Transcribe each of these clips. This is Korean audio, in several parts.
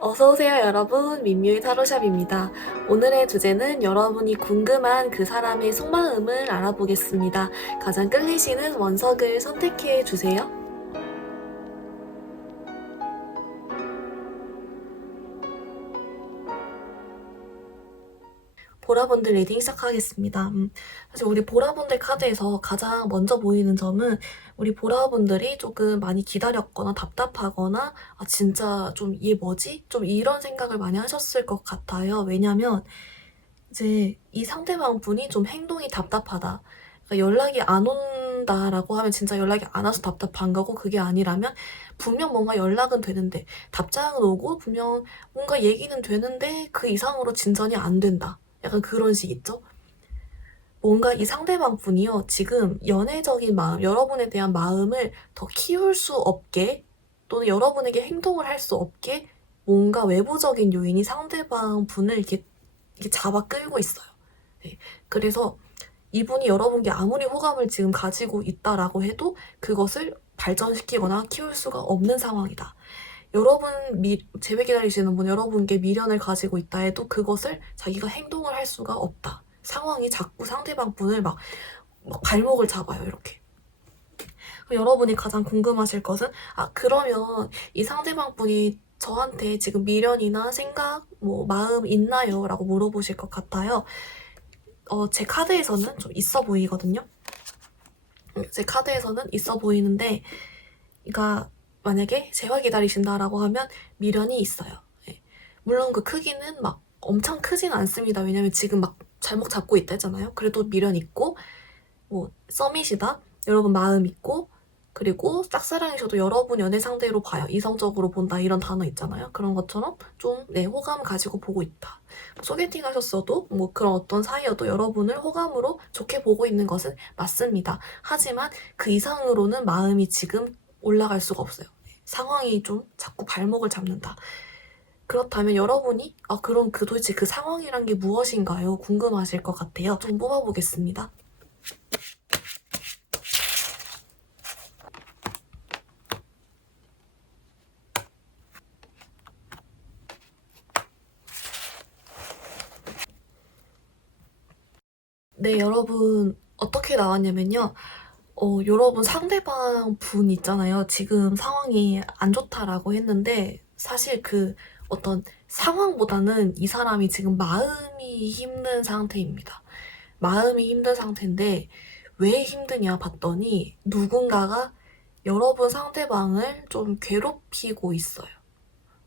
어서오세요 여러분, 민뮤의 타로샵입니다. 오늘의 주제는 여러분이 궁금한 그 사람의 속마음을 알아보겠습니다. 가장 끌리시는 원석을 선택해 주세요. 보라본들 리딩 시작하겠습니다. 사실 우리 보라본들 카드에서 가장 먼저 보이는 점은 우리 보라본들이 조금 많이 기다렸거나 답답하거나 진짜 좀 얘 뭐지? 좀 이런 생각을 많이 하셨을 것 같아요. 왜냐면 이제 이 상대방 분이 좀 행동이 답답하다. 그러니까 연락이 안 온다라고 하면 진짜 연락이 안 와서 답답한 거고, 그게 아니라면 분명 뭔가 연락은 되는데 답장은 오고 분명 뭔가 얘기는 되는데 그 이상으로 진전이 안 된다. 약간 그런 식 있죠? 뭔가 이 상대방 분이요, 지금 연애적인 마음, 여러분에 대한 마음을 더 키울 수 없게 또는 여러분에게 행동을 할 수 없게 뭔가 외부적인 요인이 상대방 분을 이렇게 잡아 끌고 있어요. 네. 그래서 이분이 여러분께 아무리 호감을 지금 가지고 있다라고 해도 그것을 발전시키거나 키울 수가 없는 상황이다. 여러분, 재회 기다리시는 분, 여러분께 미련을 가지고 있다 해도 그것을 자기가 행동을 할 수가 없다. 상황이 자꾸 상대방 분을 막 발목을 잡아요, 이렇게. 여러분이 가장 궁금하실 것은, 그러면 이 상대방 분이 저한테 지금 미련이나 생각, 마음 있나요? 라고 물어보실 것 같아요. 제 카드에서는 좀 있어 보이거든요. 제 카드에서는 있어 보이는데, 그러니까 만약에 재화 기다리신다라고 하면 미련이 있어요. 네. 물론 그 크기는 막 엄청 크진 않습니다. 왜냐면 지금 막 잘못 잡고 있다 했잖아요. 그래도 미련 있고, 썸이시다, 여러분 마음 있고, 그리고 짝사랑이셔도 여러분 연애 상대로 봐요. 이성적으로 본다, 이런 단어 있잖아요. 그런 것처럼 좀 호감 가지고 보고 있다. 소개팅 하셨어도 그런 어떤 사이여도 여러분을 호감으로 좋게 보고 있는 것은 맞습니다. 하지만 그 이상으로는 마음이 지금 올라갈 수가 없어요. 상황이 좀 자꾸 발목을 잡는다. 그렇다면 여러분이 그럼 도대체 그 상황이란 게 무엇인가요? 궁금하실 것 같아요. 좀 뽑아보겠습니다. 네, 여러분 어떻게 나왔냐면요. 여러분 상대방 분 있잖아요. 지금 상황이 안 좋다라고 했는데 사실 그 어떤 상황보다는 이 사람이 지금 마음이 힘든 상태입니다. 마음이 힘든 상태인데 왜 힘드냐 봤더니 누군가가 여러분 상대방을 좀 괴롭히고 있어요.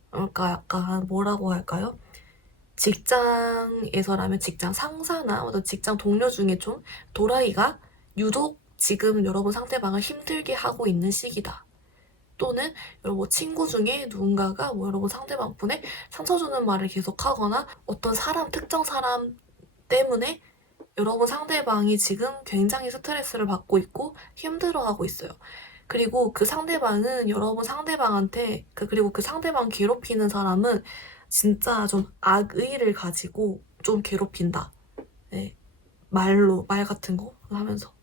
그러니까 약간 뭐라고 할까요? 직장에서라면 직장 상사나 어떤 직장 동료 중에 좀 도라이가 유독 지금 여러분 상대방을 힘들게 하고 있는 시기다. 또는 여러분 친구 중에 누군가가 여러분 상대방 분에 상처 주는 말을 계속하거나 어떤 특정 사람 때문에 여러분 상대방이 지금 굉장히 스트레스를 받고 있고 힘들어하고 있어요. 그리고 그 상대방은 여러분 상대방한테 그리고 그 상대방 괴롭히는 사람은 진짜 좀 악의를 가지고 좀 괴롭힌다. 네. 말 같은 거 하면서.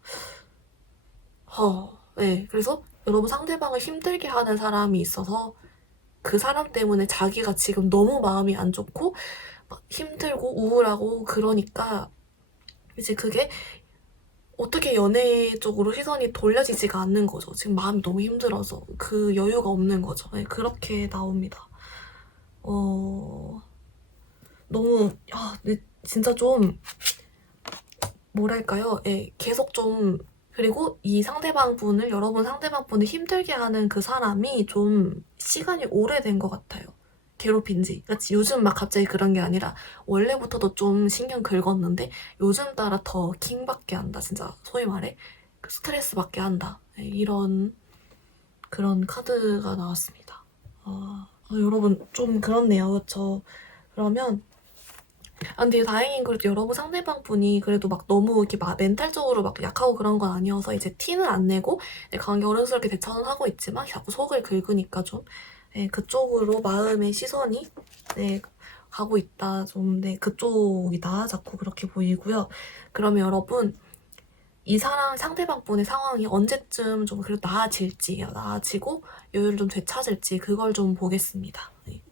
네. 그래서 여러분 상대방을 힘들게 하는 사람이 있어서 그 사람 때문에 자기가 지금 너무 마음이 안 좋고 막 힘들고 우울하고 그러니까 이제 그게 어떻게 연애 쪽으로 시선이 돌려지지가 않는 거죠. 지금 마음이 너무 힘들어서 그 여유가 없는 거죠. 네, 그렇게 나옵니다. 너무 진짜 좀 뭐랄까요? 계속 좀, 그리고 이 여러분 상대방 분을 힘들게 하는 그 사람이 좀 시간이 오래된 것 같아요. 괴롭힌 지. 그러니까 요즘 막 갑자기 그런 게 아니라 원래부터도 좀 신경 긁었는데 요즘 따라 더 킹받게 한다. 진짜 소위 말해 스트레스 받게 한다. 이런 그런 카드가 나왔습니다. 여러분 좀 그렇네요. 그렇죠? 그러면 근데 다행인 그래도 여러분 상대방 분이 그래도 막 너무 이렇게 멘탈적으로 막 약하고 그런 건 아니어서 이제 티는 안 내고 강하게 어른스럽게 대처는 하고 있지만 자꾸 속을 긁으니까 좀 그쪽으로 마음의 시선이 가고 있다. 좀 그쪽이다. 자꾸 그렇게 보이고요. 그러면 여러분 이 상대방 분의 상황이 언제쯤 좀 그래도 나아지고 여유를 좀 되찾을지 그걸 좀 보겠습니다. 네.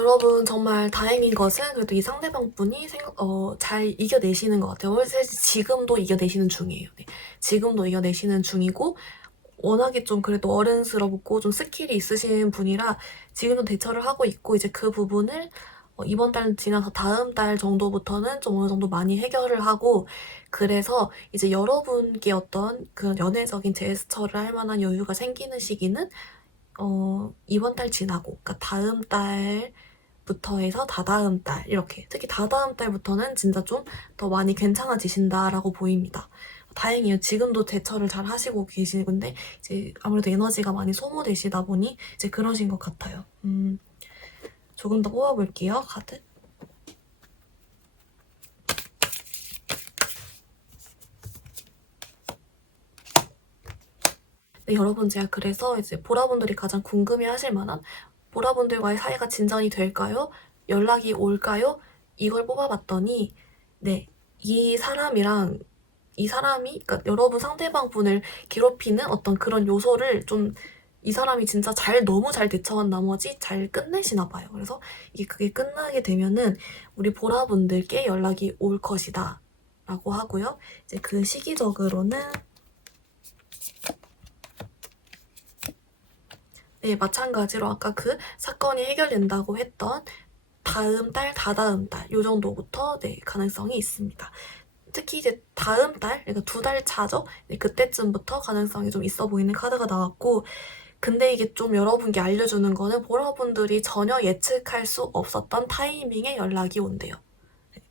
여러분 정말 다행인 것은 그래도 이 상대방 분이 잘 이겨내시는 것 같아요. 사실 지금도 이겨내시는 중이에요. 네. 지금도 이겨내시는 중이고 워낙에 좀 그래도 어른스럽고 좀 스킬이 있으신 분이라 지금도 대처를 하고 있고 이제 그 부분을 이번 달 지나서 다음 달 정도부터는 좀 어느 정도 많이 해결을 하고 그래서 이제 여러분께 어떤 그런 연애적인 제스처를 할 만한 여유가 생기는 시기는 이번 달 지나고 그러니까 다음 달부터 해서 다다음 달 이렇게 특히 다다음 달부터는 진짜 좀 더 많이 괜찮아지신다라고 보입니다. 다행이에요. 지금도 대처를 잘 하시고 계시는데 이제 아무래도 에너지가 많이 소모되시다 보니 이제 그러신 것 같아요. 조금 더 뽑아볼게요. 카드. 네, 여러분 제가 그래서 이제 보라분들이 가장 궁금해하실 만한 보라분들과의 사이가 진전이 될까요? 연락이 올까요? 이걸 뽑아봤더니 네, 이 사람이 그러니까 여러분 상대방 분을 괴롭히는 어떤 그런 요소를 좀 이 사람이 진짜 너무 잘 대처한 나머지 잘 끝내시나 봐요. 그래서 그게 끝나게 되면은 우리 보라분들께 연락이 올 것이다 라고 하고요. 이제 그 시기적으로는 네, 마찬가지로 아까 그 사건이 해결된다고 했던 다음 달, 다다음 달, 요 정도부터 네, 가능성이 있습니다. 특히 이제 다음 달, 그러니까 2달 차죠? 네, 그때쯤부터 가능성이 좀 있어 보이는 카드가 나왔고, 근데 이게 좀 여러분께 알려주는 거는 보라분들이 전혀 예측할 수 없었던 타이밍에 연락이 온대요. 네.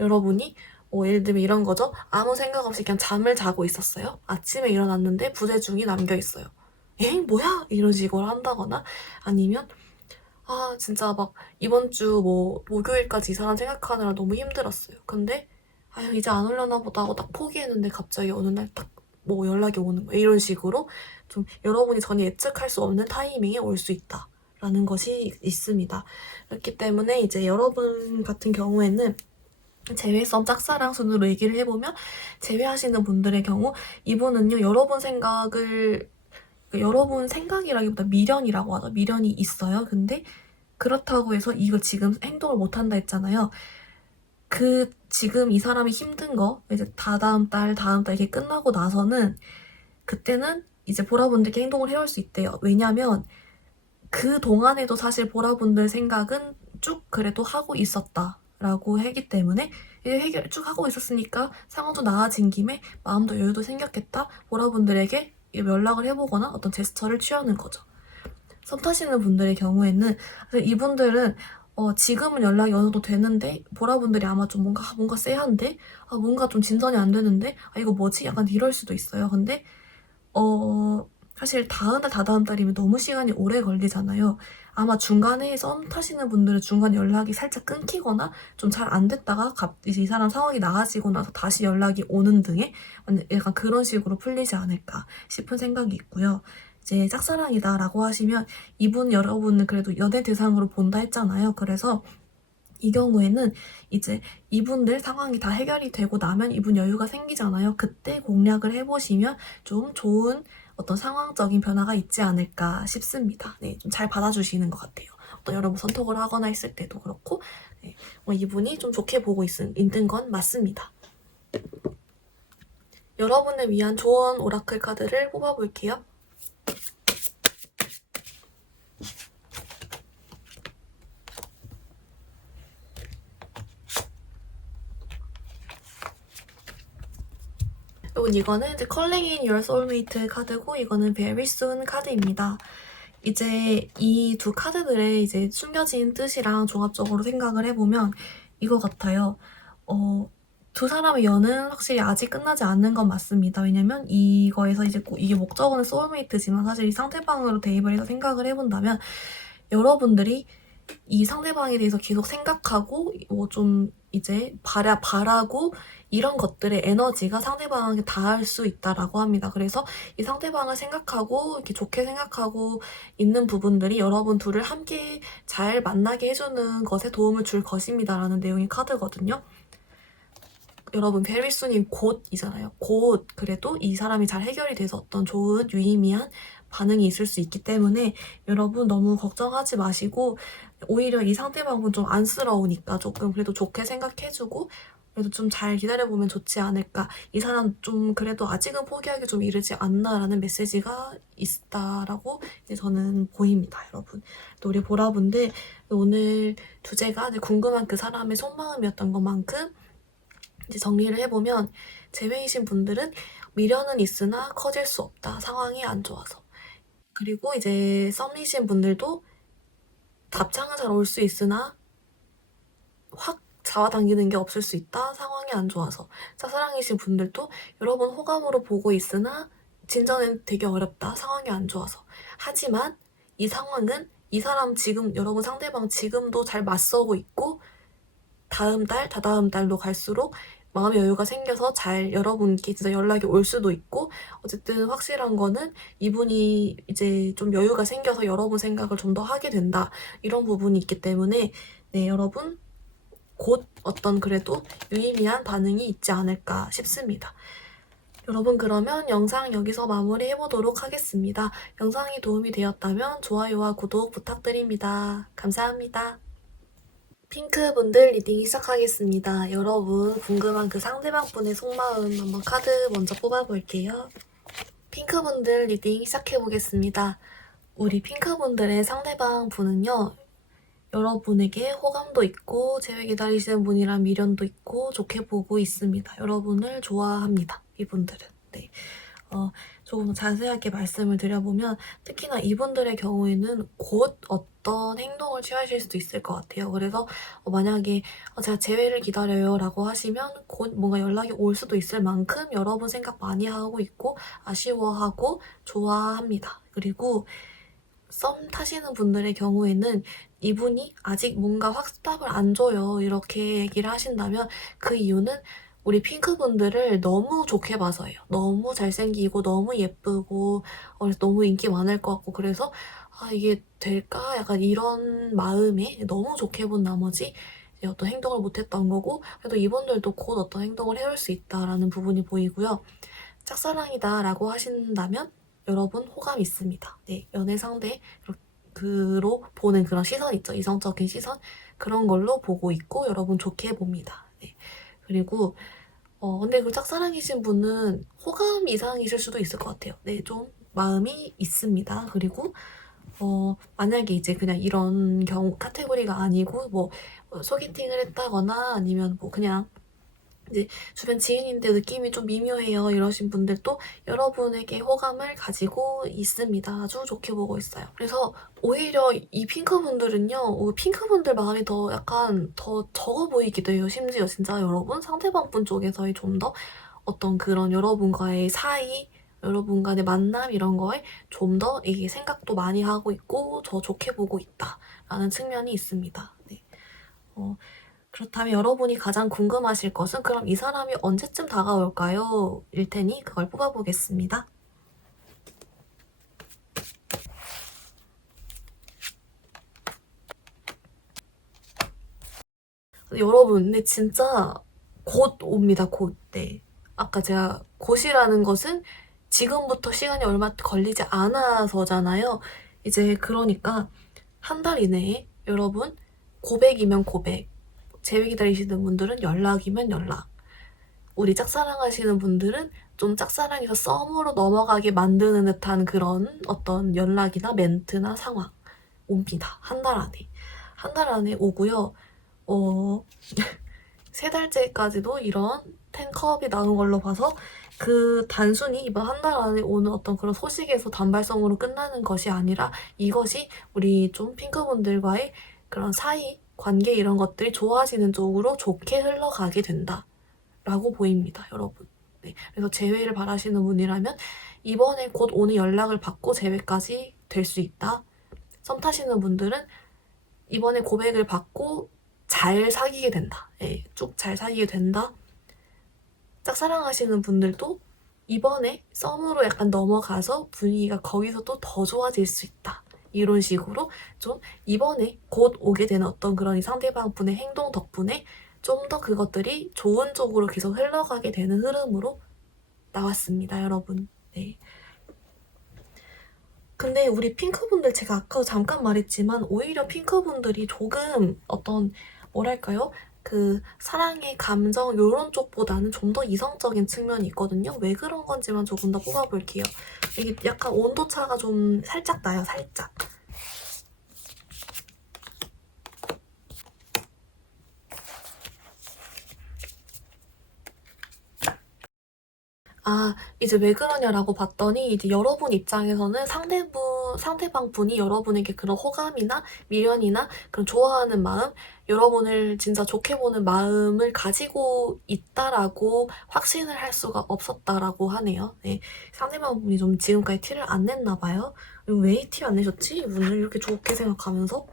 여러분이 예를 들면 이런 거죠. 아무 생각 없이 그냥 잠을 자고 있었어요. 아침에 일어났는데 부재중이 남겨 있어요. 엥? 뭐야? 이런 식으로 한다거나 아니면 진짜 막 이번 주 목요일까지 이 사람 생각하느라 너무 힘들었어요. 근데 아유 이제 안 올려나 보다 하고 딱 포기했는데 갑자기 어느 날 딱 연락이 오는 거예요. 이런 식으로 좀 여러분이 전혀 예측할 수 없는 타이밍에 올 수 있다라는 것이 있습니다. 그렇기 때문에 이제 여러분 같은 경우에는 제외성 짝사랑 순으로 얘기를 해보면 제외하시는 분들의 경우 이분은요 여러분 생각이라기보다 미련이라고 하죠. 미련이 있어요. 근데 그렇다고 해서 이걸 지금 행동을 못한다 했잖아요. 지금 이 사람이 힘든 거 이제 다다음 달 이렇게 끝나고 나서는 그때는 이제 보라분들께 행동을 해올 수 있대요. 왜냐면 그 동안에도 사실 보라분들 생각은 쭉 그래도 하고 있었다라고 하기 때문에 해결 쭉 하고 있었으니까 상황도 나아진 김에 마음도 여유도 생겼겠다. 보라분들에게 연락을 해보거나 어떤 제스처를 취하는 거죠. 썸 타시는 분들의 경우에는 이분들은 지금은 연락이 어느 정도 되는데 보라분들이 아마 좀 뭔가 쎄한데 뭔가 좀 진전이 안 되는데 이거 뭐지? 약간 이럴 수도 있어요. 근데 사실 다음 달, 다다음 달이면 너무 시간이 오래 걸리잖아요. 아마 중간에 썸 타시는 분들은 중간에 연락이 살짝 끊기거나 좀 잘 안 됐다가 이제 이 사람 상황이 나아지고 나서 다시 연락이 오는 등의 약간 그런 식으로 풀리지 않을까 싶은 생각이 있고요. 이제 짝사랑이다라고 하시면 여러분은 그래도 연애 대상으로 본다 했잖아요. 그래서 이 경우에는 이제 이분들 상황이 다 해결이 되고 나면 이분 여유가 생기잖아요. 그때 공략을 해보시면 좀 좋은 어떤 상황적인 변화가 있지 않을까 싶습니다. 네, 좀 잘 받아주시는 것 같아요. 어떤 여러분 선톡을 하거나 했을 때도 그렇고 네, 이분이 좀 좋게 보고 있는 건 맞습니다. 여러분을 위한 조언 오라클 카드를 뽑아볼게요. 여러분 이거는 이제 Calling in Your Soulmate 카드고 이거는 Very Soon 카드입니다. 이제 이 두 카드들의 이제 숨겨진 뜻이랑 종합적으로 생각을 해보면 이거 같아요. 두 사람의 연은 확실히 아직 끝나지 않는 건 맞습니다. 왜냐면 이거에서 이제 이게 목적어는 소울메이트지만 사실 이 상대방으로 대입을 해서 생각을 해본다면 여러분들이 이 상대방에 대해서 계속 생각하고 좀 이제 바라고 이런 것들의 에너지가 상대방에게 닿을 수 있다라고 합니다. 그래서 이 상대방을 생각하고 이렇게 좋게 생각하고 있는 부분들이 여러분 둘을 함께 잘 만나게 해주는 것에 도움을 줄 것입니다라는 내용의 카드거든요. 여러분 베리순이 곧이잖아요. 곧 그래도 이 사람이 잘 해결이 돼서 어떤 좋은 유의미한 반응이 있을 수 있기 때문에 여러분 너무 걱정하지 마시고 오히려 이 상대방은 좀 안쓰러우니까 조금 그래도 좋게 생각해주고 그래도 좀 잘 기다려보면 좋지 않을까. 이 사람 좀 그래도 아직은 포기하기 좀 이르지 않나라는 메시지가 있다라고 이제 저는 보입니다, 여러분. 또 우리 보라분들 오늘 주제가 궁금한 그 사람의 속마음이었던 것만큼 이제 정리를 해보면 제외이신 분들은 미련은 있으나 커질 수 없다. 상황이 안 좋아서. 그리고 이제 썸이신 분들도 답장은 잘 올 수 있으나 확 잡아당기는 게 없을 수 있다. 상황이 안 좋아서. 짝사랑이신 분들도 여러분 호감으로 보고 있으나 진전은 되게 어렵다. 상황이 안 좋아서. 하지만 이 상황은 이 사람 지금 여러분 상대방 지금도 잘 맞서고 있고 다음 달, 다다음 달로 갈수록 마음의 여유가 생겨서 잘 여러분께 진짜 연락이 올 수도 있고 어쨌든 확실한 거는 이분이 이제 좀 여유가 생겨서 여러분 생각을 좀 더 하게 된다. 이런 부분이 있기 때문에 네, 여러분 곧 어떤 그래도 유의미한 반응이 있지 않을까 싶습니다. 여러분 그러면 영상 여기서 마무리해보도록 하겠습니다. 영상이 도움이 되었다면 좋아요와 구독 부탁드립니다. 감사합니다. 핑크분들 리딩 시작하겠습니다. 여러분 궁금한 그 상대방분의 속마음 한번 카드 먼저 뽑아볼게요. 핑크분들 리딩 시작해보겠습니다. 우리 핑크분들의 상대방분은요. 여러분에게 호감도 있고 재회 기다리시는 분이랑 미련도 있고 좋게 보고 있습니다. 여러분을 좋아합니다. 이분들은. 네. 조금 자세하게 말씀을 드려보면 특히나 이분들의 경우에는 곧 어떤 행동을 취하실 수도 있을 것 같아요. 그래서 만약에 제가 재회를 기다려요 라고 하시면 곧 뭔가 연락이 올 수도 있을 만큼 여러분 생각 많이 하고 있고 아쉬워하고 좋아합니다. 그리고 썸 타시는 분들의 경우에는 이분이 아직 뭔가 확답을 안 줘요 이렇게 얘기를 하신다면 그 이유는 우리 핑크분들을 너무 좋게 봐서예요. 너무 잘생기고 너무 예쁘고 너무 인기 많을 것 같고 그래서 이게 될까? 약간 이런 마음에 너무 좋게 본 나머지 어떤 행동을 못했던 거고 그래도 이분들도 곧 어떤 행동을 해올 수 있다라는 부분이 보이고요. 짝사랑이다 라고 하신다면 여러분 호감 있습니다. 네, 연애 상대로 보는 그런 시선 있죠. 이성적인 시선 그런 걸로 보고 있고 여러분 좋게 봅니다. 네. 그리고 근데 그 짝사랑이신 분은 호감 이상이실 수도 있을 것 같아요. 네, 좀 마음이 있습니다. 그리고 만약에 이제 그냥 이런 경우 카테고리가 아니고 뭐 소개팅을 했다거나 아니면 뭐 그냥 이제 주변 지인인데 느낌이 좀 미묘해요 이러신 분들도 여러분에게 호감을 가지고 있습니다. 아주 좋게 보고 있어요. 그래서 오히려 이 핑크분들은요. 핑크분들 마음이 더 약간 더 적어 보이기도 해요. 심지어 진짜 여러분 상대방분 쪽에서의 좀 더 어떤 그런 여러분과의 사이 여러분 간의 만남 이런 거에 좀 더 이게 생각도 많이 하고 있고 더 좋게 보고 있다라는 측면이 있습니다. 네. 그렇다면 여러분이 가장 궁금하실 것은 그럼 이 사람이 언제쯤 다가올까요? 일 테니 그걸 뽑아보겠습니다. 여러분 근데 진짜 곧 옵니다. 곧. 네. 아까 제가 곧이라는 것은 지금부터 시간이 얼마 걸리지 않아서잖아요. 이제 그러니까 한 달 이내에 여러분 고백이면 고백 재회 기다리시는 분들은 연락이면 연락 우리 짝사랑하시는 분들은 좀 짝사랑에서 썸으로 넘어가게 만드는 듯한 그런 어떤 연락이나 멘트나 상황 옵니다. 한 달 안에. 한 달 안에 오고요. 3달째까지도 이런 10컵이 나온 걸로 봐서 그 단순히 이번 한 달 안에 오는 어떤 그런 소식에서 단발성으로 끝나는 것이 아니라 이것이 우리 좀 핑크분들과의 그런 사이, 관계 이런 것들이 좋아지는 쪽으로 좋게 흘러가게 된다. 라고 보입니다, 여러분. 네, 그래서 재회를 바라시는 분이라면 이번에 곧 오는 연락을 받고 재회까지 될 수 있다. 썸 타시는 분들은 이번에 고백을 받고 잘 사귀게 된다. 예, 쭉 잘 사귀게 된다. 짝사랑하시는 분들도 이번에 썸으로 약간 넘어가서 분위기가 거기서 또 더 좋아질 수 있다. 이런 식으로 좀 이번에 곧 오게 되는 어떤 그런 이 상대방 분의 행동 덕분에 좀 더 그것들이 좋은 쪽으로 계속 흘러가게 되는 흐름으로 나왔습니다, 여러분. 네. 근데 우리 핑크분들 제가 아까도 잠깐 말했지만 오히려 핑크분들이 조금 어떤 뭐랄까요? 그 사랑의 감정 요런 쪽보다는 좀 더 이성적인 측면이 있거든요. 왜 그런 건지만 조금 더 뽑아볼게요. 이게 약간 온도차가 좀 살짝 나요. 살짝. 아, 이제 왜 그러냐라고 봤더니 이제 여러분 입장에서는 상대방 분이 여러분에게 그런 호감이나 미련이나 그런 좋아하는 마음, 여러분을 진짜 좋게 보는 마음을 가지고 있다라고 확신을 할 수가 없었다라고 하네요. 네, 상대방 분이 좀 지금까지 티를 안 냈나 봐요. 왜 티 안 내셨지? 이분을 이렇게 좋게 생각하면서?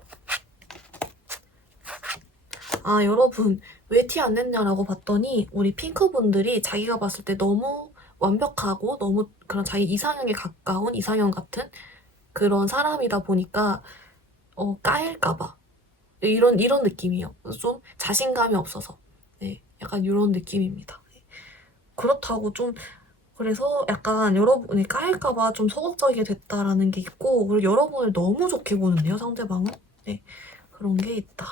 아, 여러분, 왜 티 안 냈냐라고 봤더니, 우리 핑크분들이 자기가 봤을 때 너무 완벽하고 너무 그런 자기 이상형에 가까운 이상형 같은 그런 사람이다 보니까, 까일까봐. 이런 느낌이에요. 그래서 좀 자신감이 없어서. 네, 약간 이런 느낌입니다. 네. 그렇다고 좀, 그래서 약간 여러분이 까일까봐 좀 소극적이게 됐다라는 게 있고, 그리고 여러분을 너무 좋게 보는데요, 상대방은? 네, 그런 게 있다.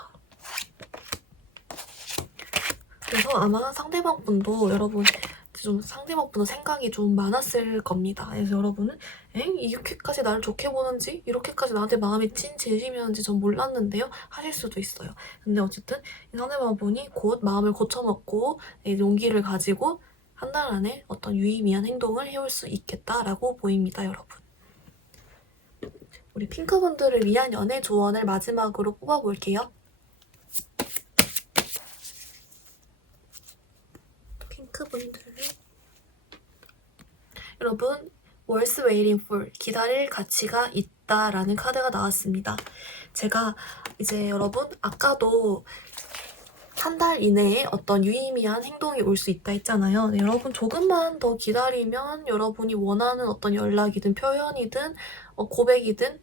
그래서 아마 상대방 분도 여러분 좀 상대방 분은 생각이 좀 많았을 겁니다. 그래서 여러분은 이렇게까지 나를 좋게 보는지 이렇게까지 나한테 마음이 찐 진심이었는지 전 몰랐는데요 하실 수도 있어요. 근데 어쨌든 이 상대방 분이 곧 마음을 고쳐먹고 용기를 가지고 한 달 안에 어떤 유의미한 행동을 해올 수 있겠다라고 보입니다, 여러분. 우리 핑크분들을 위한 연애 조언을 마지막으로 뽑아볼게요. 핑크분들 여러분, worth waiting for, 기다릴 가치가 있다라는 카드가 나왔습니다. 제가 이제 여러분 아까도 한 달 이내에 어떤 유의미한 행동이 올 수 있다 했잖아요. 네, 여러분 조금만 더 기다리면 여러분이 원하는 어떤 연락이든 표현이든 고백이든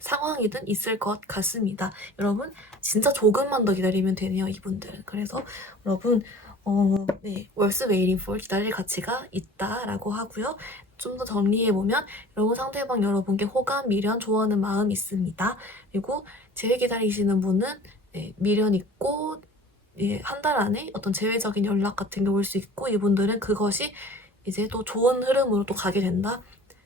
상황이든 있을 것 같습니다. 여러분 진짜 조금만 더 기다리면 되네요, 이분들은. 그래서 여러분 네, worth waiting for, 기다릴 가치가 있다라고 하고요. 좀 더 정리해보면 여러분 상대방 여러분께 호감, 미련, 좋아하는 마음 있습니다. 그리고 제일 기다리시는 분은 네, 미련 있고 예, 한 달 안에 어떤 제외적인 연락 같은 게 올 수 있고 이분들은 그것이 이제 또 좋은 흐름으로 또 가게 된다.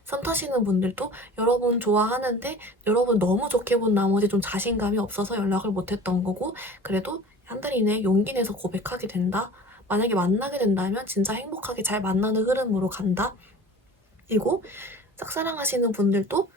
썸 타시는 분들도 여러분 좋아하는데 여러분 너무 좋게 본 나머지 좀 자신감이 없어서 연락을 못했던 거고 그래도 한 달 이내에 용기 내서 고백하게 된다. 만약에 만나게 된다면 진짜 행복하게 잘 만나는 흐름으로 간다. 그리고 짝사랑하시는 분들도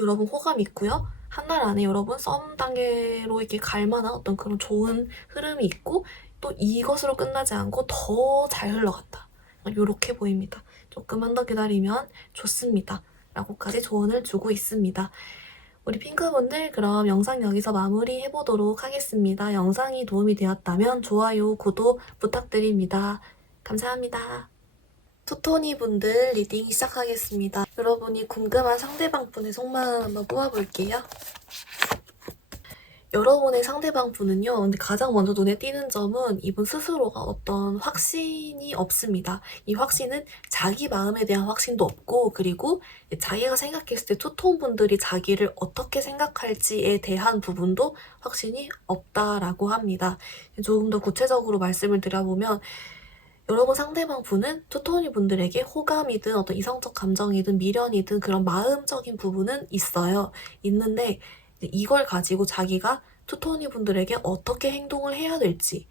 여러분 호감 있고요. 한 달 안에 여러분 썸 단계로 이렇게 갈 만한 어떤 그런 좋은 흐름이 있고 또 이것으로 끝나지 않고 더 잘 흘러간다. 이렇게 보입니다. 조금만 더 기다리면 좋습니다. 라고까지 조언을 주고 있습니다. 우리 핑크분들 그럼 영상 여기서 마무리해보도록 하겠습니다. 영상이 도움이 되었다면 좋아요, 구독 부탁드립니다. 감사합니다. 투토니 분들 리딩 시작하겠습니다. 여러분이 궁금한 상대방 분의 속마음 한번 뽑아볼게요. 여러분의 상대방 분은요, 근데 가장 먼저 눈에 띄는 점은 이분 스스로가 어떤 확신이 없습니다. 이 확신은 자기 마음에 대한 확신도 없고, 그리고 자기가 생각했을 때 투톤 분들이 자기를 어떻게 생각할지에 대한 부분도 확신이 없다라고 합니다. 조금 더 구체적으로 말씀을 드려보면, 여러분 상대방 분은 투토니 분들에게 호감이든 어떤 이성적 감정이든 미련이든 그런 마음적인 부분은 있어요. 있는데 이걸 가지고 자기가 투토니 분들에게 어떻게 행동을 해야 될지,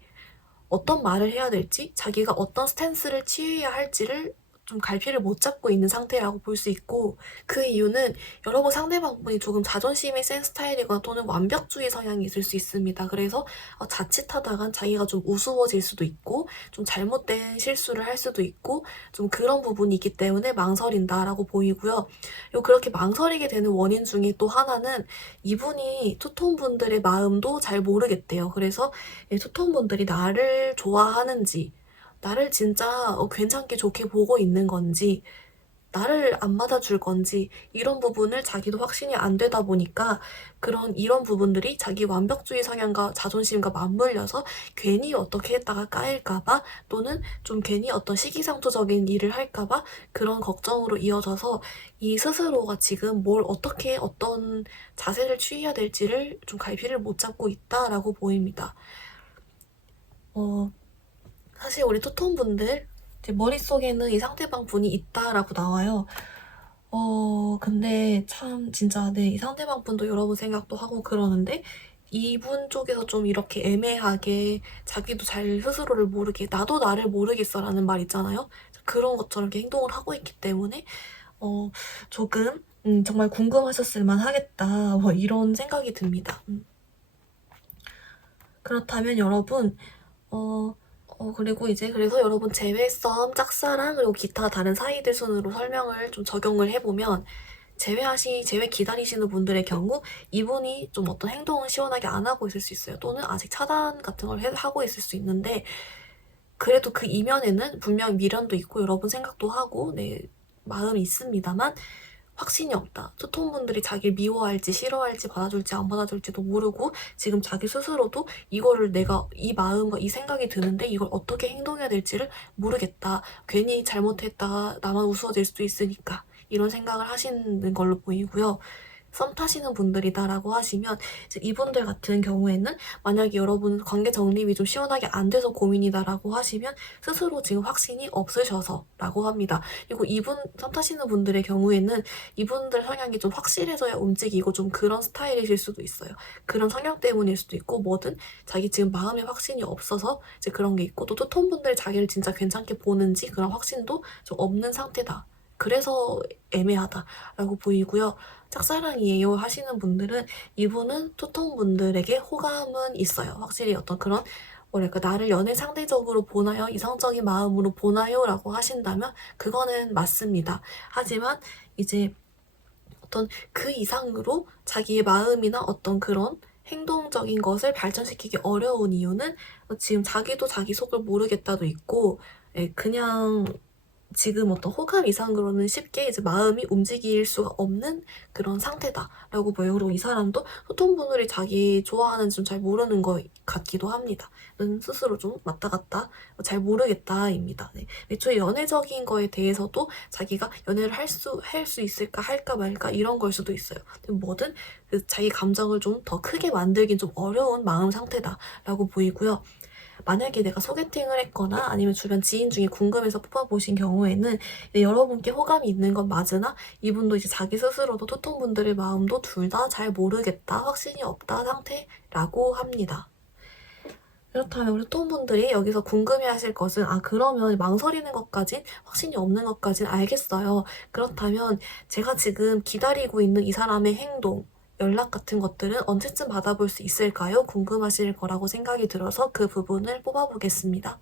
어떤 말을 해야 될지, 자기가 어떤 스탠스를 취해야 할지를 좀 갈피를 못 잡고 있는 상태라고 볼 수 있고 그 이유는 여러분 상대방분이 조금 자존심이 센 스타일이거나 또는 완벽주의 성향이 있을 수 있습니다. 그래서 자칫하다간 자기가 좀 우스워질 수도 있고 좀 잘못된 실수를 할 수도 있고 좀 그런 부분이 있기 때문에 망설인다라고 보이고요. 그렇게 망설이게 되는 원인 중에 또 하나는 이분이 투톤 분들의 마음도 잘 모르겠대요. 그래서 투톤 분들이 나를 좋아하는지 나를 진짜 괜찮게 좋게 보고 있는 건지 나를 안 받아줄 건지 이런 부분을 자기도 확신이 안 되다 보니까 이런 부분들이 자기 완벽주의 성향과 자존심과 맞물려서 괜히 어떻게 했다가 까일까봐 또는 좀 괜히 어떤 시기상조적인 일을 할까봐 그런 걱정으로 이어져서 이 스스로가 지금 뭘 어떻게 어떤 자세를 취해야 될지를 좀 갈피를 못 잡고 있다라고 보입니다. 사실 우리 토톤분들 제 머릿속에는 이 상대방 분이 있다라고 나와요. 근데 참 진짜 네, 이 상대방 분도 여러분 생각도 하고 그러는데 이분 쪽에서 좀 이렇게 애매하게 자기도 잘 스스로를 모르게 나도 나를 모르겠어라는 말 있잖아요. 그런 것처럼 이렇게 행동을 하고 있기 때문에 조금 정말 궁금하셨을 만하겠다 뭐 이런 생각이 듭니다. 그렇다면 여러분 그리고 이제 그래서 여러분 제외성, 짝사랑 그리고 기타 다른 사이들 순으로 설명을 좀 적용을 해보면 제외 기다리시는 분들의 경우 이분이 좀 어떤 행동을 시원하게 안 하고 있을 수 있어요. 또는 아직 차단 같은 걸 하고 있을 수 있는데 그래도 그 이면에는 분명 미련도 있고 여러분 생각도 하고 네, 마음이 있습니다만 확신이 없다. 토통분들이 자기를 미워할지 싫어할지 받아줄지 안 받아줄지도 모르고 지금 자기 스스로도 이거를 내가 이 마음과 이 생각이 드는데 이걸 어떻게 행동해야 될지를 모르겠다. 괜히 잘못했다가 나만 우스워질 수도 있으니까 이런 생각을 하시는 걸로 보이고요. 썸 타시는 분들이다라고 하시면 이분들 같은 경우에는 만약에 여러분 관계 정립이 좀 시원하게 안 돼서 고민이다라고 하시면 스스로 지금 확신이 없으셔서라고 합니다. 그리고 이분 썸 타시는 분들의 경우에는 이분들 성향이 좀 확실해져야 움직이고 좀 그런 스타일이실 수도 있어요. 그런 성향 때문일 수도 있고 뭐든 자기 지금 마음에 확신이 없어서 이제 그런 게 있고 또 토톤분들이 자기를 진짜 괜찮게 보는지 그런 확신도 좀 없는 상태다. 그래서 애매하다라고 보이고요. 짝사랑이에요 하시는 분들은 이분은 토통분들에게 호감은 있어요. 확실히 어떤 그런 뭐랄까 나를 연애 상대적으로 보나요? 이성적인 마음으로 보나요? 라고 하신다면 그거는 맞습니다. 하지만 이제 어떤 그 이상으로 자기의 마음이나 어떤 그런 행동적인 것을 발전시키기 어려운 이유는 지금 자기도 자기 속을 모르겠다도 있고 그냥 지금 어떤 호감 이상으로는 쉽게 이제 마음이 움직일 수가 없는 그런 상태다라고 보여요. 그리고 이 사람도 토통분들이 자기 좋아하는지 좀 잘 모르는 것 같기도 합니다. 스스로 좀 왔다 갔다 잘 모르겠다입니다. 네. 애초에 연애적인 거에 대해서도 자기가 연애를 할 수 있을까 할까 말까 이런 걸 수도 있어요. 뭐든 자기 감정을 좀 더 크게 만들긴 좀 어려운 마음 상태다라고 보이고요. 만약에 내가 소개팅을 했거나 아니면 주변 지인 중에 궁금해서 뽑아보신 경우에는 여러분께 호감이 있는 건 맞으나 이분도 이제 자기 스스로도 토통분들의 마음도 둘 다 잘 모르겠다, 확신이 없다 상태라고 합니다. 그렇다면 우리 토톤분들이 여기서 궁금해하실 것은 그러면 망설이는 것까진 확신이 없는 것까진 알겠어요. 그렇다면 제가 지금 기다리고 있는 이 사람의 행동 연락 같은 것들은 언제쯤 받아볼 수 있을까요? 궁금하실 거라고 생각이 들어서 그 부분을 뽑아보겠습니다.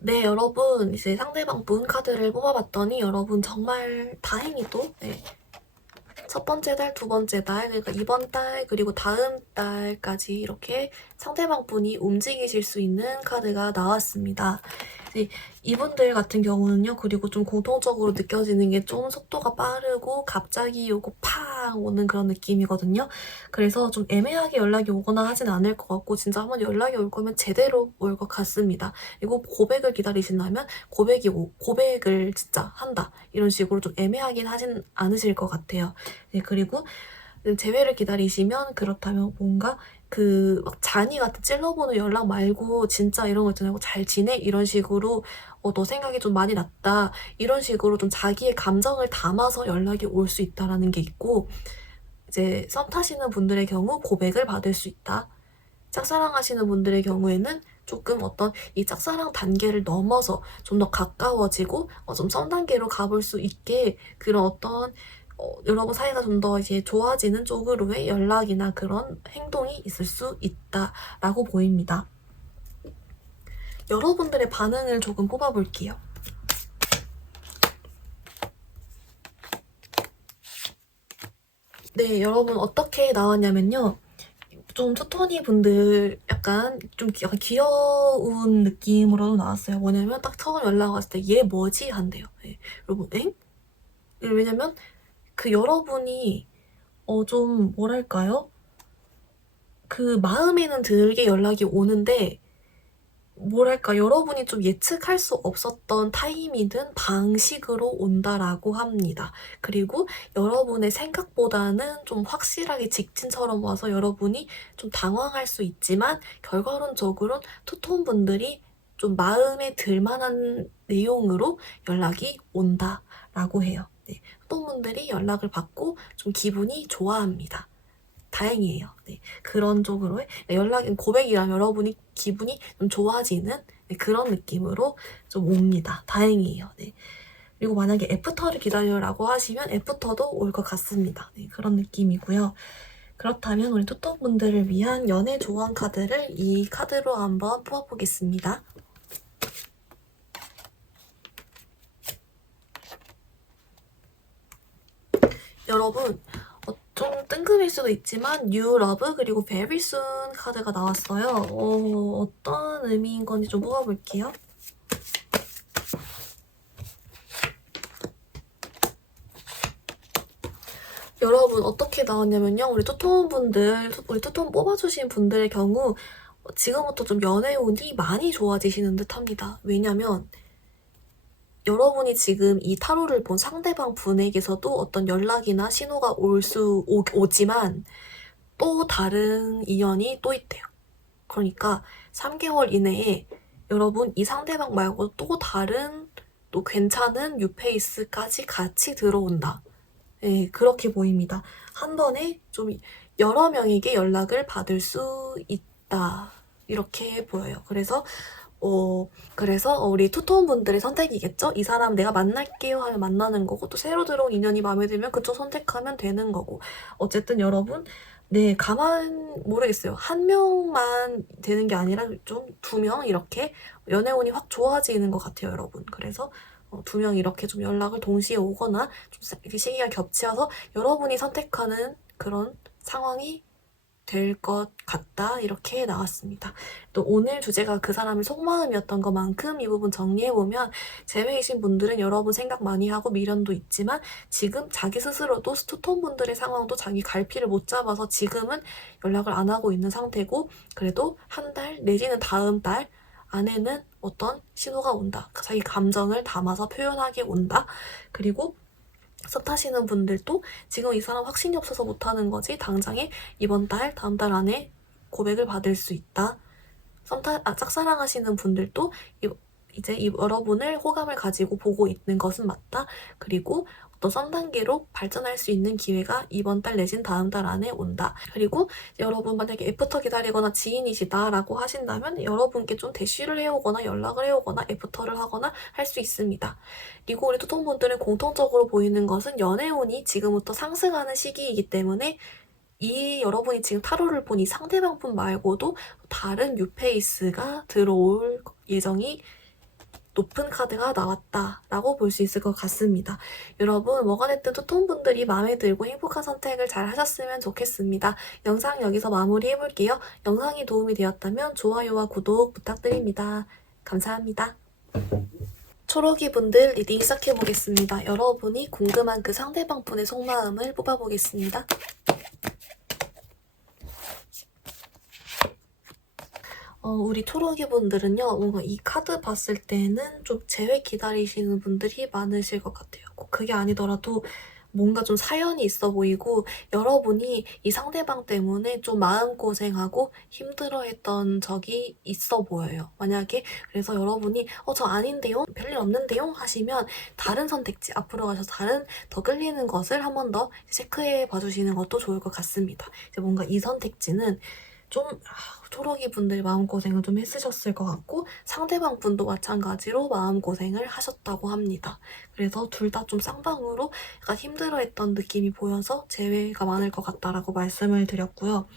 네, 여러분 이제 상대방 분 카드를 뽑아봤더니 여러분 정말 다행히도 첫 번째 달, 두 번째 달, 그러니까 이번 달, 그리고 다음 달까지 이렇게 상대방 분이 움직이실 수 있는 카드가 나왔습니다. 이분들 같은 경우는요, 그리고 좀 공통적으로 느껴지는 게 좀 속도가 빠르고 갑자기 오고 팡 오는 그런 느낌이거든요. 그래서 좀 애매하게 연락이 오거나 하진 않을 것 같고, 진짜 한번 연락이 올 거면 제대로 올 것 같습니다. 그리고 고백을 기다리신다면 고백을 진짜 한다. 이런 식으로 좀 애매하긴 하진 않으실 것 같아요. 네, 그리고 재회를 기다리시면 그렇다면 뭔가 막 잔이 같은 찔러보는 연락 말고 진짜 이런 거 있잖아요. 잘 지내? 이런 식으로 너 생각이 좀 많이 났다. 이런 식으로 좀 자기의 감정을 담아서 연락이 올 수 있다라는 게 있고 이제 썸 타시는 분들의 경우 고백을 받을 수 있다. 짝사랑하시는 분들의 경우에는 조금 어떤 이 짝사랑 단계를 넘어서 좀 더 가까워지고 좀 썸 단계로 가볼 수 있게 그런 어떤 여러분 사이가 좀 더 이제 좋아지는 쪽으로의 연락이나 그런 행동이 있을 수 있다라고 보입니다. 여러분들의 반응을 조금 뽑아볼게요. 네, 여러분 어떻게 나왔냐면요. 좀 투토니 분들 약간 귀여운 느낌으로 나왔어요. 뭐냐면 딱 처음 연락 왔을 때 얘 뭐지? 한대요. 네. 여러분 엥? 왜냐면 그 여러분이 좀 뭐랄까요? 그 마음에는 들게 연락이 오는데 뭐랄까 여러분이 좀 예측할 수 없었던 타이밍이든 방식으로 온다라고 합니다. 그리고 여러분의 생각보다는 좀 확실하게 직진처럼 와서 여러분이 좀 당황할 수 있지만 결과론적으로는 투톤분들이 좀 마음에 들만한 내용으로 연락이 온다라고 해요. 네, 투톤분들이 연락을 받고 좀 기분이 좋아합니다. 다행이에요. 네, 그런 쪽으로의 고백이라면 여러분이 기분이 좀 좋아지는 네, 그런 느낌으로 좀 옵니다. 다행이에요. 네. 그리고 만약에 애프터를 기다려라고 하시면 애프터도 올 것 같습니다. 네, 그런 느낌이고요. 그렇다면 우리 토토분들을 위한 연애 조언 카드를 이 카드로 한번 뽑아보겠습니다. 여러분 좀 뜬금일 수도 있지만 New Love 그리고 Very Soon 카드가 나왔어요. 어떤 의미인 건지 좀 뽑아볼게요. 여러분 어떻게 나왔냐면요. 우리 투톤 뽑아주신 분들의 경우 지금부터 좀 연애운이 많이 좋아지시는 듯 합니다. 왜냐면 여러분이 지금 이 타로를 본 상대방 분에게서도 어떤 연락이나 신호가 오지만 또 다른 인연이 또 있대요. 그러니까 3개월 이내에 여러분 이 상대방 말고 또 다른 또 괜찮은 뉴페이스까지 같이 들어온다. 네, 그렇게 보입니다. 한 번에 좀 여러 명에게 연락을 받을 수 있다. 이렇게 보여요. 그래서 우리 투톤 분들의 선택이겠죠? 이 사람 내가 만날게요 하면 만나는 거고, 또 새로 들어온 인연이 마음에 들면 그쪽 선택하면 되는 거고. 어쨌든 여러분, 네, 모르겠어요. 한 명만 되는 게 아니라 좀 2명 이렇게 연애운이 확 좋아지는 것 같아요, 여러분. 그래서 2명 이렇게 좀 연락을 동시에 오거나 좀 이렇게 시기가 겹쳐서 여러분이 선택하는 그런 상황이 될 것 같다 이렇게 나왔습니다. 또 오늘 주제가 그 사람의 속마음이었던 것만큼 이 부분 정리해보면 제외이신 분들은 여러분 생각 많이 하고 미련도 있지만 지금 자기 스스로도 스토톤 분들의 상황도 자기 갈피를 못 잡아서 지금은 연락을 안 하고 있는 상태고 그래도 한 달 내지는 다음 달 안에는 어떤 신호가 온다. 자기 감정을 담아서 표현하게 온다. 그리고 썸 타시는 분들도 지금 이 사람 확신이 없어서 못하는 거지 당장에 이번 달, 다음 달 안에 고백을 받을 수 있다. 짝사랑하시는 분들도 이제 여러분을 호감을 가지고 보고 있는 것은 맞다. 그리고 어떤 썸 단계로 발전할 수 있는 기회가 이번 달 내진 다음 달 안에 온다. 그리고 여러분 만약에 애프터 기다리거나 지인이시다라고 하신다면 여러분께 좀 대쉬를 해오거나 연락을 해오거나 애프터를 하거나 할 수 있습니다. 그리고 우리 투톤분들은 공통적으로 보이는 것은 연애운이 지금부터 상승하는 시기이기 때문에 여러분이 지금 타로를 본 이 상대방 분 말고도 다른 뉴페이스가 들어올 예정이 높은 카드가 나왔다라고 볼 수 있을 것 같습니다. 여러분 뭐가 됐든 투톤분들이 마음에 들고 행복한 선택을 잘 하셨으면 좋겠습니다. 영상 여기서 마무리해볼게요. 영상이 도움이 되었다면 좋아요와 구독 부탁드립니다. 감사합니다. 초록이 분들 리딩 시작해보겠습니다. 여러분이 궁금한 그 상대방 분의 속마음을 뽑아보겠습니다. 우리 초록이 분들은요, 뭔가 이 카드 봤을 때는 좀 재회 기다리시는 분들이 많으실 것 같아요. 꼭 그게 아니더라도 뭔가 좀 사연이 있어 보이고 여러분이 이 상대방 때문에 좀 마음고생하고 힘들어했던 적이 있어 보여요. 만약에 그래서 여러분이 저 아닌데요? 별일 없는데요? 하시면 다른 선택지 앞으로 가셔서 다른 더 끌리는 것을 한 번 더 체크해 봐주시는 것도 좋을 것 같습니다. 이제 뭔가 이 선택지는 좀 초록이 분들 마음고생을 좀 했으셨을 것 같고 상대방 분도 마찬가지로 마음고생을 하셨다고 합니다. 그래서 둘 다 좀 쌍방으로 약간 힘들어했던 느낌이 보여서 재회가 많을 것 같다라고 말씀을 드렸고요.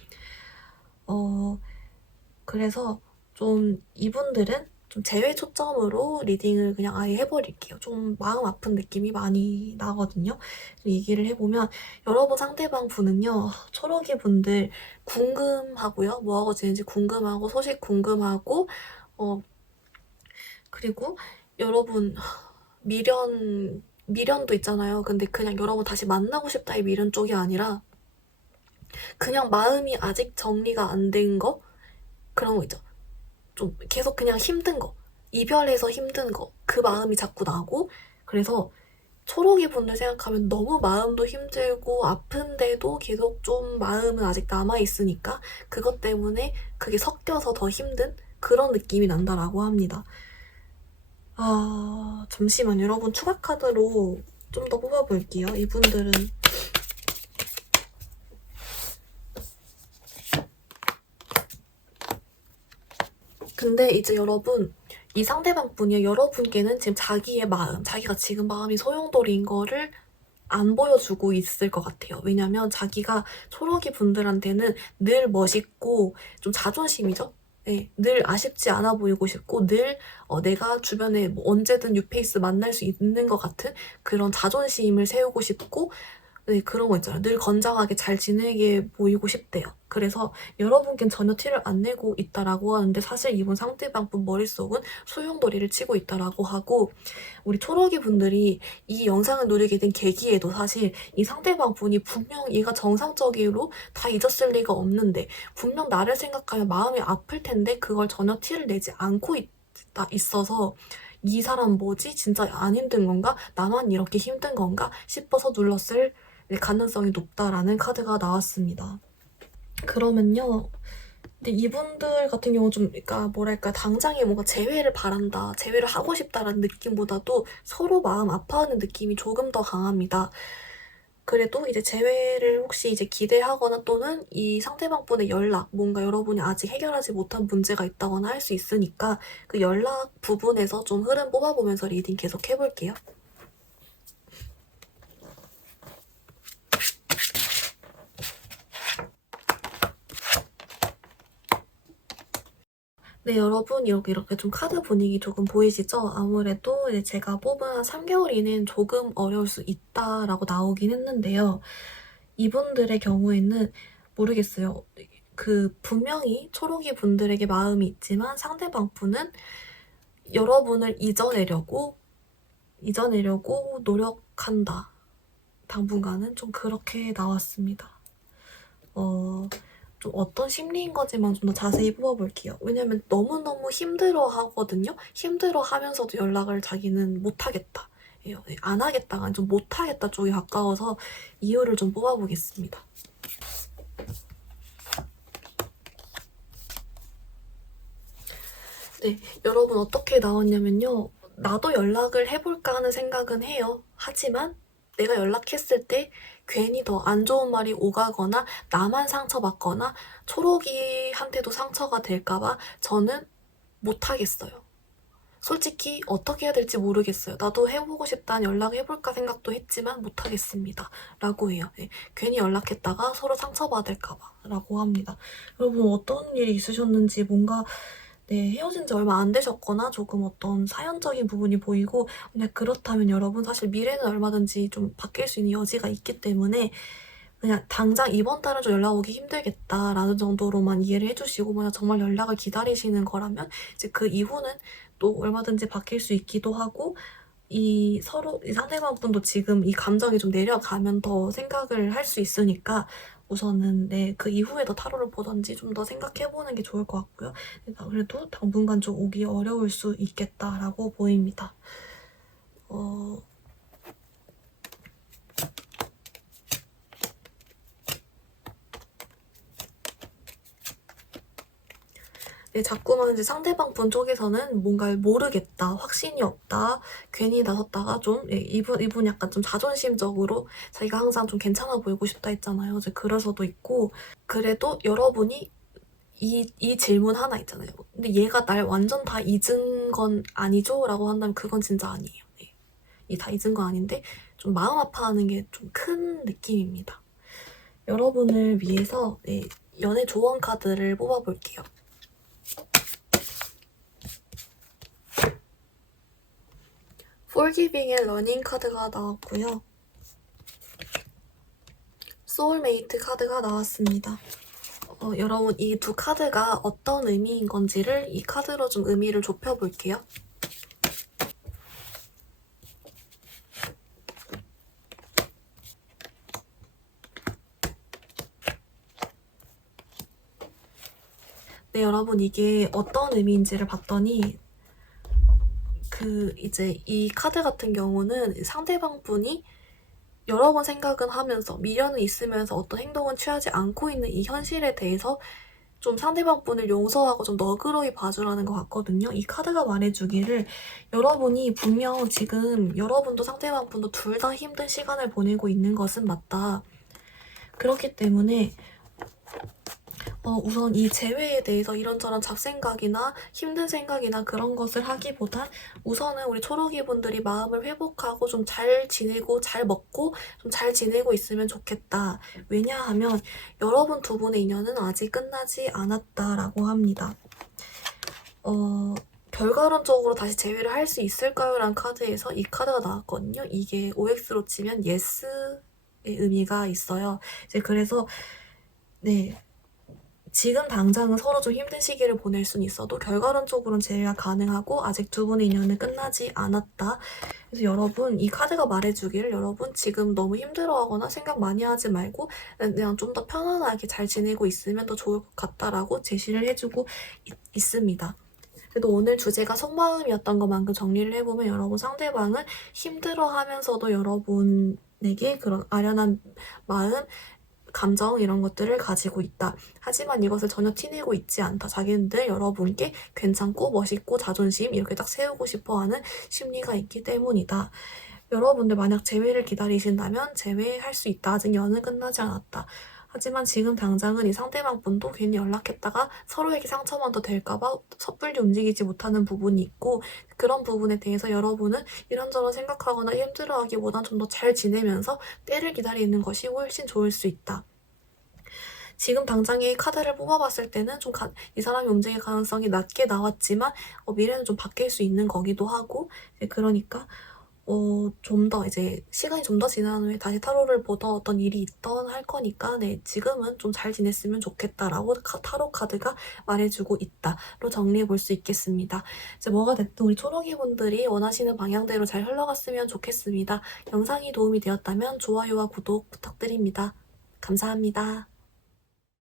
그래서 좀 이분들은 좀 제외 초점으로 리딩을 그냥 아예 해버릴게요. 좀 마음 아픈 느낌이 많이 나거든요. 얘기를 해보면 여러분 상대방 분은요. 초록이 분들 궁금하고요. 뭐하고 지내는지 궁금하고 소식 궁금하고 그리고 여러분 미련도 있잖아요. 근데 그냥 여러분 다시 만나고 싶다의 미련 쪽이 아니라 그냥 마음이 아직 정리가 안 된 거? 그런 거 있죠. 좀 계속 그냥 힘든 거. 이별해서 힘든 거. 그 마음이 자꾸 나고 그래서 초록이 분들 생각하면 너무 마음도 힘들고 아픈데도 계속 좀 마음은 아직 남아있으니까 그것 때문에 그게 섞여서 더 힘든 그런 느낌이 난다라고 합니다. 잠시만요. 여러분 추가 카드로 좀 더 뽑아볼게요. 이분들은 근데 이제 여러분 이 상대방 분이 여러분께는 지금 자기의 마음, 자기가 지금 마음이 소용돌이인 거를 안 보여주고 있을 것 같아요. 왜냐면 자기가 초록이 분들한테는 늘 멋있고 좀 자존심이죠? 네, 늘 아쉽지 않아 보이고 싶고 늘 내가 주변에 뭐 언제든 뉴페이스 만날 수 있는 것 같은 그런 자존심을 세우고 싶고 네, 그런 거 있잖아요. 늘 건장하게 잘 지내게 보이고 싶대요. 그래서 여러분께는 전혀 티를 안 내고 있다라고 하는데 사실 이분 상대방 분 머릿속은 소용돌이를 치고 있다라고 하고 우리 초록이 분들이 이 영상을 누리게 된 계기에도 사실 이 상대방 분이 분명 얘가 정상적으로 다 잊었을 리가 없는데 분명 나를 생각하면 마음이 아플 텐데 그걸 전혀 티를 내지 않고 있어서 이 사람 뭐지? 진짜 안 힘든 건가? 나만 이렇게 힘든 건가? 싶어서 눌렀을 가능성이 높다라는 카드가 나왔습니다. 그러면요. 근데 이분들 같은 경우 좀, 그러니까 뭐랄까, 당장에 뭔가 재회를 바란다, 재회를 하고 싶다라는 느낌보다도 서로 마음 아파하는 느낌이 조금 더 강합니다. 그래도 이제 재회를 혹시 이제 기대하거나 또는 이 상대방 분의 연락, 뭔가 여러분이 아직 해결하지 못한 문제가 있다거나 할 수 있으니까 그 연락 부분에서 좀 흐름 뽑아보면서 리딩 계속 해볼게요. 네, 여러분 이렇게 좀 카드 분위기 조금 보이시죠? 아무래도 이제 제가 뽑은 3개월 이내는 조금 어려울 수 있다라고 나오긴 했는데요. 이분들의 경우에는 모르겠어요. 그 분명히 초록이 분들에게 마음이 있지만 상대방 분은 여러분을 잊어내려고 노력한다. 당분간은 좀 그렇게 나왔습니다. 좀 어떤 심리인 거지만 좀 더 자세히 뽑아볼게요. 왜냐면 너무너무 힘들어 하거든요. 힘들어 하면서도 연락을 자기는 못하겠다. 안 하겠다가 좀 못하겠다 쪽에 가까워서 이유를 좀 뽑아보겠습니다. 네, 여러분 어떻게 나왔냐면요. 나도 연락을 해볼까 하는 생각은 해요. 하지만 내가 연락했을 때 괜히 더 안 좋은 말이 오가거나 나만 상처받거나 초록이한테도 상처가 될까봐 저는 못하겠어요. 솔직히 어떻게 해야 될지 모르겠어요. 나도 해보고 싶다는 연락해볼까 생각도 했지만 못하겠습니다. 라고 해요. 네, 괜히 연락했다가 서로 상처받을까봐 라고 합니다. 여러분 어떤 일이 있으셨는지 뭔가 헤어진 지 얼마 안 되셨거나 조금 어떤 사연적인 부분이 보이고 그냥 그렇다면 여러분 사실 미래는 얼마든지 좀 바뀔 수 있는 여지가 있기 때문에 그냥 당장 이번 달은 좀 연락 오기 힘들겠다라는 정도로만 이해를 해주시고 만약 정말 연락을 기다리시는 거라면 이제 그 이후는 또 얼마든지 바뀔 수 있기도 하고 이 상대방 분도 지금 이 감정이 좀 내려가면 더 생각을 할 수 있으니까 우선은 그 이후에 더 타로를 보던지 좀 더 생각해보는 게 좋을 것 같고요. 그래도 당분간 좀 오기 어려울 수 있겠다라고 보입니다. 자꾸만 이제 상대방 분 쪽에서는 뭔가를 모르겠다, 확신이 없다, 괜히 나섰다가 좀, 이분 약간 좀 자존심적으로 자기가 항상 좀 괜찮아 보이고 싶다 했잖아요. 이제 그래서도 있고, 그래도 여러분이 이 질문 하나 있잖아요. 근데 얘가 날 완전 다 잊은 건 아니죠? 라고 한다면 그건 진짜 아니에요. 이 다 잊은 건 아닌데, 좀 마음 아파하는 게 좀 큰 느낌입니다. 여러분을 위해서 연애 조언 카드를 뽑아볼게요. 폴기빙의 러닝 카드가 나왔고요. 소울메이트 카드가 나왔습니다. 여러분 이 두 카드가 어떤 의미인 건지를 이 카드로 좀 의미를 좁혀볼게요. 네, 여러분 이게 어떤 의미인지를 봤더니 이제 이 카드 같은 경우는 상대방 분이 여러 번 생각은 하면서 미련은 있으면서 어떤 행동은 취하지 않고 있는 이 현실에 대해서 좀 상대방 분을 용서하고 좀 너그러이 봐주라는 것 같거든요. 이 카드가 말해주기를 여러분이 분명 지금 여러분도 상대방 분도 둘 다 힘든 시간을 보내고 있는 것은 맞다. 그렇기 때문에 우선 이 재회에 대해서 이런저런 잡생각이나 힘든 생각이나 그런 것을 하기보단 우선은 우리 초록이 분들이 마음을 회복하고 좀 잘 지내고 잘 먹고 좀 잘 지내고 있으면 좋겠다. 왜냐하면 여러분 두 분의 인연은 아직 끝나지 않았다라고 합니다. 결과론적으로 다시 재회를 할 수 있을까요? 라는 카드에서 이 카드가 나왔거든요. 이게 OX로 치면 yes의 의미가 있어요. 이제 그래서 네. 지금 당장은 서로 좀 힘든 시기를 보낼 수는 있어도 결과론적으로는 재회가 가능하고 아직 두 분의 인연은 끝나지 않았다. 그래서 여러분 이 카드가 말해주기를 여러분 지금 너무 힘들어하거나 생각 많이 하지 말고 그냥 좀 더 편안하게 잘 지내고 있으면 더 좋을 것 같다라고 제시를 해주고 있습니다. 그래도 오늘 주제가 속마음이었던 것만큼 정리를 해보면 여러분 상대방은 힘들어하면서도 여러분에게 그런 아련한 마음, 감정 이런 것들을 가지고 있다. 하지만 이것을 전혀 티내고 있지 않다. 자기는 늘 여러분께 괜찮고 멋있고 자존심 이렇게 딱 세우고 싶어하는 심리가 있기 때문이다. 여러분들 만약 재회를 기다리신다면 재회할 수 있다. 아직 연은 끝나지 않았다. 하지만 지금 당장은 이 상대방 분도 괜히 연락했다가 서로에게 상처만 더 될까봐 섣불리 움직이지 못하는 부분이 있고 그런 부분에 대해서 여러분은 이런저런 생각하거나 힘들어하기보단 좀 더 잘 지내면서 때를 기다리는 것이 훨씬 좋을 수 있다. 지금 당장의 카드를 뽑아봤을 때는 좀 이 사람이 움직일 가능성이 낮게 나왔지만 미래는 좀 바뀔 수 있는 거기도 하고 그러니까 좀 더 이제 시간이 좀 더 지난 후에 다시 타로를 보던 어떤 일이 있던 할 거니까 네 지금은 좀 잘 지냈으면 좋겠다라고 타로 카드가 말해주고 있다로 정리해 볼 수 있겠습니다. 이제 뭐가 됐든 우리 초록이 분들이 원하시는 방향대로 잘 흘러갔으면 좋겠습니다. 영상이 도움이 되었다면 좋아요와 구독 부탁드립니다. 감사합니다.